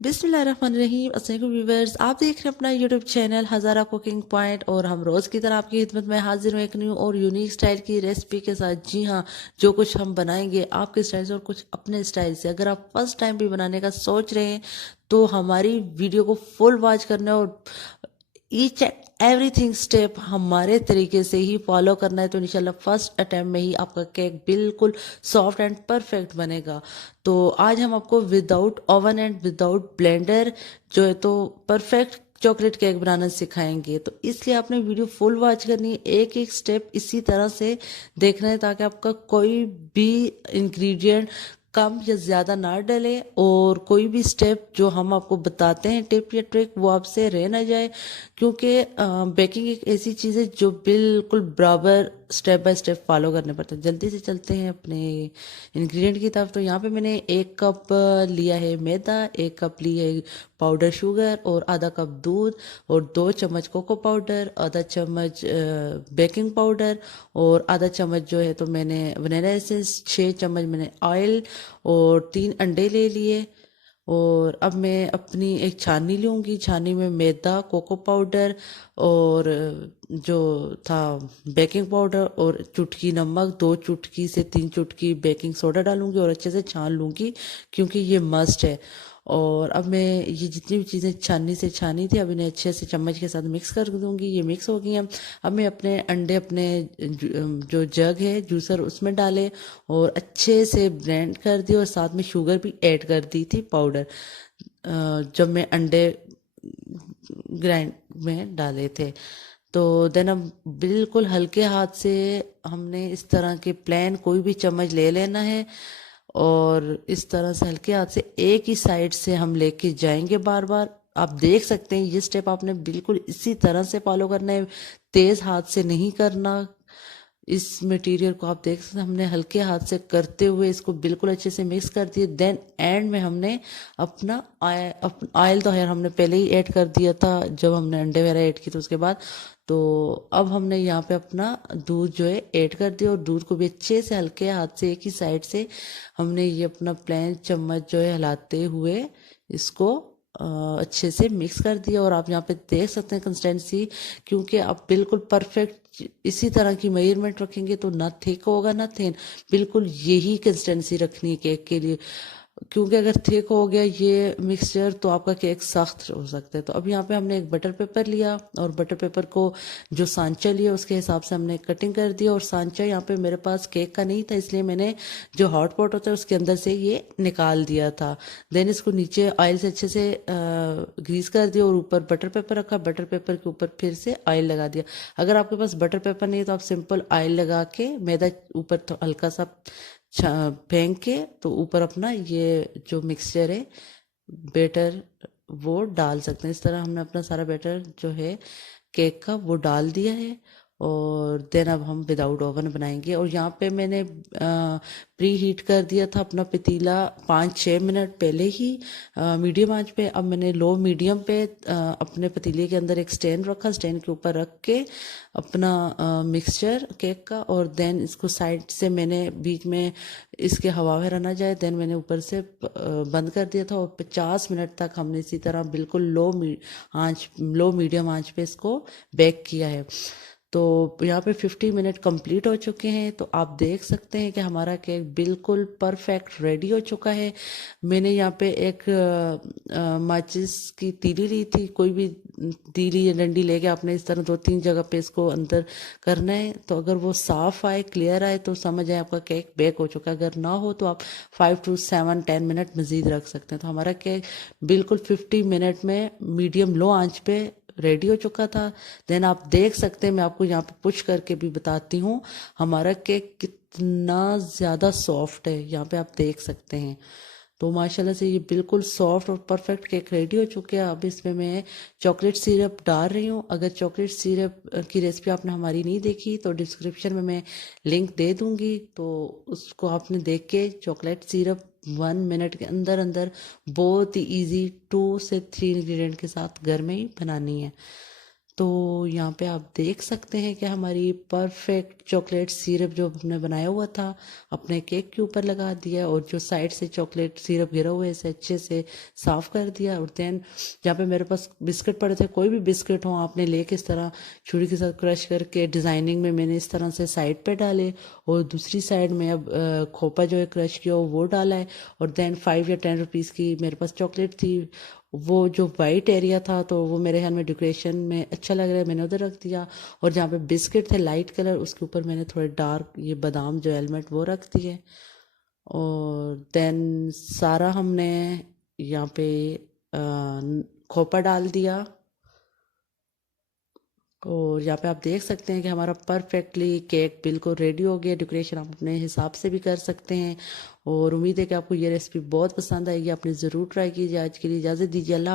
बिस्मिल्लाहिर्रहमानिर्रहीम। अस्सलाम व्यूवर्स, आप देख रहे हैं अपना यूट्यूब चैनल हज़ारा कुकिंग पॉइंट और हम रोज़ की तरह आपकी खिदमत में हाजिर हूँ एक न्यू और यूनिक स्टाइल की रेसिपी के साथ। जी हाँ, जो कुछ हम बनाएंगे आपके स्टाइल से और कुछ अपने स्टाइल से। अगर आप फर्स्ट टाइम भी बनाने का सोच रहे हैं तो हमारी वीडियो को फुल वॉच करना है और ईच एंड एवरीथिंग स्टेप हमारे तरीके से ही फॉलो करना है, तो इंशाल्लाह फर्स्ट अटेम्प्ट में ही आपका केक बिल्कुल सॉफ्ट एंड परफेक्ट बनेगा। तो आज हम आपको without oven and without blender जो है तो परफेक्ट चॉकलेट केक बनाना सिखाएंगे। तो इसलिए आपने वीडियो फुल वॉच करनी है, एक एक स्टेप इसी तरह से देखना है ताकि आपका कोई भी इंग्रेडिएंट कम या ज़्यादा ना डले और कोई भी स्टेप जो हम आपको बताते हैं टिप या ट्रिक वो आपसे रह ना जाए, क्योंकि बेकिंग एक ऐसी चीज़ है जो बिल्कुल बराबर स्टेप बाय स्टेप फॉलो करने पड़ते हैं। जल्दी से चलते हैं अपने इंग्रेडिएंट की तरफ। तो यहाँ पे मैंने 1 कप लिया है मैदा, 1 कप ली है पाउडर शुगर और आधा कप दूध और 2 चम्मच कोको पाउडर, आधा चम्मच बेकिंग पाउडर और आधा चम्मच जो है तो मैंने वनीला एसेंस, 6 चम्मच मैंने ऑयल और 3 अंडे ले लिए। और अब मैं अपनी एक छाननी लूँगी। छाननी में मैदा, कोको पाउडर और जो था बेकिंग पाउडर और चुटकी नमक, 2 चुटकी से 3 चुटकी बेकिंग सोडा डालूंगी और अच्छे से छान लूँगी क्योंकि ये मस्ट है। और अब मैं ये जितनी भी चीज़ें छाननी से छानी थी अब इन्हें अच्छे से चम्मच के साथ मिक्स कर दूंगी। ये मिक्स हो गई हैं। अब मैं अपने अंडे अपने जो जग है जूसर उसमें डाले और अच्छे से ब्लेंड कर दिया और साथ में शुगर भी ऐड कर दी थी पाउडर जब मैं अंडे ग्राइंड में डाले थे। तो देन अब बिल्कुल हल्के हाथ से हमने इस तरह के प्लेन कोई भी चम्मच ले लेना है और इस तरह से हल्के हाथ से एक ही साइड से हम लेके जाएंगे बार बार। आप देख सकते हैं ये स्टेप आपने बिल्कुल इसी तरह से फॉलो करना है, तेज हाथ से नहीं करना। इस मटेरियल को आप देख सकते हैं हमने हल्के हाथ से करते हुए इसको बिल्कुल अच्छे से मिक्स कर दिए। देन एंड में हमने अपना ऑयल तो यार हमने पहले ही ऐड कर दिया था जब हमने अंडे वगैरह ऐड किए थे उसके बाद। तो अब हमने यहाँ पे अपना दूध जो है ऐड कर दिया और दूध को भी अच्छे से हल्के हाथ से एक ही साइड से हमने ये अपना प्लेन चम्मच जो है हिलाते हुए इसको अच्छे से मिक्स कर दिया। और आप यहाँ पे देख सकते हैं कंसिस्टेंसी, क्योंकि आप बिल्कुल परफेक्ट इसी तरह की मेजरमेंट रखेंगे तो ना थिक होगा ना थिन, बिल्कुल यही कंसिस्टेंसी रखनी है केक के लिए। क्योंकि अगर थिक हो गया ये मिक्सचर तो आपका केक सख्त हो सकता है। तो अब यहाँ पे हमने एक बटर पेपर लिया और बटर पेपर को जो सांचा लिया उसके हिसाब से हमने कटिंग कर दिया। और सांचा यहाँ पे मेरे पास केक का नहीं था इसलिए मैंने जो हॉट पॉट होता है उसके अंदर से ये निकाल दिया था। देन इसको नीचे ऑयल से अच्छे से ग्रीस कर दिया और ऊपर बटर पेपर रखा, बटर पेपर के ऊपर फिर से ऑयल लगा दिया। अगर आपके पास बटर पेपर नहीं है तो आप सिंपल ऑयल लगा के मैदा ऊपर हल्का सा फेंक के तो ऊपर अपना ये जो मिक्सचर है बैटर वो डाल सकते हैं। इस तरह हमने अपना सारा बैटर जो है केक का वो डाल दिया है। और देन अब हम विदाउट ओवन बनाएंगे। और यहाँ पे मैंने प्री हीट कर दिया था अपना पतीला 5-6 मिनट पहले ही मीडियम आंच पे। अब मैंने लो मीडियम पे अपने पतीले के अंदर एक स्टैंड रखा, स्टैंड के ऊपर रख के अपना मिक्सचर केक का और देन इसको साइड से मैंने बीच में इसके हवा वगैरह ना जाए देन मैंने ऊपर से बंद कर दिया था। और 50 मिनट तक हमने इसी तरह बिल्कुल लो मीडियम आंच पे इसको बेक किया है। तो यहाँ पे 50 मिनट कंप्लीट हो चुके हैं। तो आप देख सकते हैं कि हमारा केक बिल्कुल परफेक्ट रेडी हो चुका है। मैंने यहाँ पे एक माचिस की तीली ली थी, कोई भी तीली या डंडी लेके आपने इस तरह 2-3 जगह पे इसको अंदर करना है। तो अगर वो साफ आए, क्लियर आए तो समझ आए आपका केक बेक हो चुका है। अगर ना हो तो आप 5 to 7-10 मिनट मजीद रख सकते हैं। तो हमारा केक बिल्कुल 50 मिनट में मीडियम लो आंच पे रेडी हो चुका था। देन आप देख सकते हैं, मैं आपको यहाँ पे पुश करके भी बताती हूँ हमारा केक कितना ज़्यादा सॉफ्ट है, यहाँ पे आप देख सकते हैं। तो माशाल्लाह से ये बिल्कुल सॉफ्ट और परफेक्ट केक रेडी हो चुके हैं। अब इसमें मैं चॉकलेट सिरप डाल रही हूँ। अगर चॉकलेट सिरप की रेसिपी आपने हमारी नहीं देखी तो डिस्क्रिप्शन में मैं लिंक दे दूँगी, तो उसको आपने देख के चॉकलेट सिरप 1 मिनट के अंदर अंदर बहुत ही ईजी 2 से 3 इंग्रेडिएंट के साथ घर में ही बनानी है। तो यहाँ पे आप देख सकते हैं कि हमारी परफेक्ट चॉकलेट सिरप जो हमने बनाया हुआ था अपने केक के ऊपर लगा दिया, और जो साइड से चॉकलेट सिरप गिरा हुआ है इसे अच्छे से साफ कर दिया। और देन जहाँ पे मेरे पास बिस्किट पड़े थे, कोई भी बिस्किट हो आपने लेके इस तरह छुरी के साथ क्रश करके डिज़ाइनिंग में मैंने इस तरह से साइड पे डाले, और दूसरी साइड में अब खोपा जो है क्रश किया वो डाला है। और देन 5 या 10 रुपीज़ की मेरे पास चॉकलेट थी, वो जो वाइट एरिया था तो वो मेरे ख्याल में डेकोरेशन में अच्छा लग रहा है, मैंने उधर रख दिया। और जहाँ पे बिस्किट थे लाइट कलर उसके ऊपर मैंने थोड़े डार्क ये बादाम जो एलमेंट वो रख दिए। और देन सारा हमने यहाँ पे खोपा डाल दिया। और यहाँ पे आप देख सकते हैं कि हमारा परफेक्टली केक बिल्कुल रेडी हो गया। डेकोरेशन आप अपने हिसाब से भी कर सकते हैं। और उम्मीद है कि आपको ये रेसिपी बहुत पसंद आएगी, आपने ज़रूर ट्राई कीजिए। आज के लिए इजाज़त दीजिए, अल्लाह हाफ़िज़।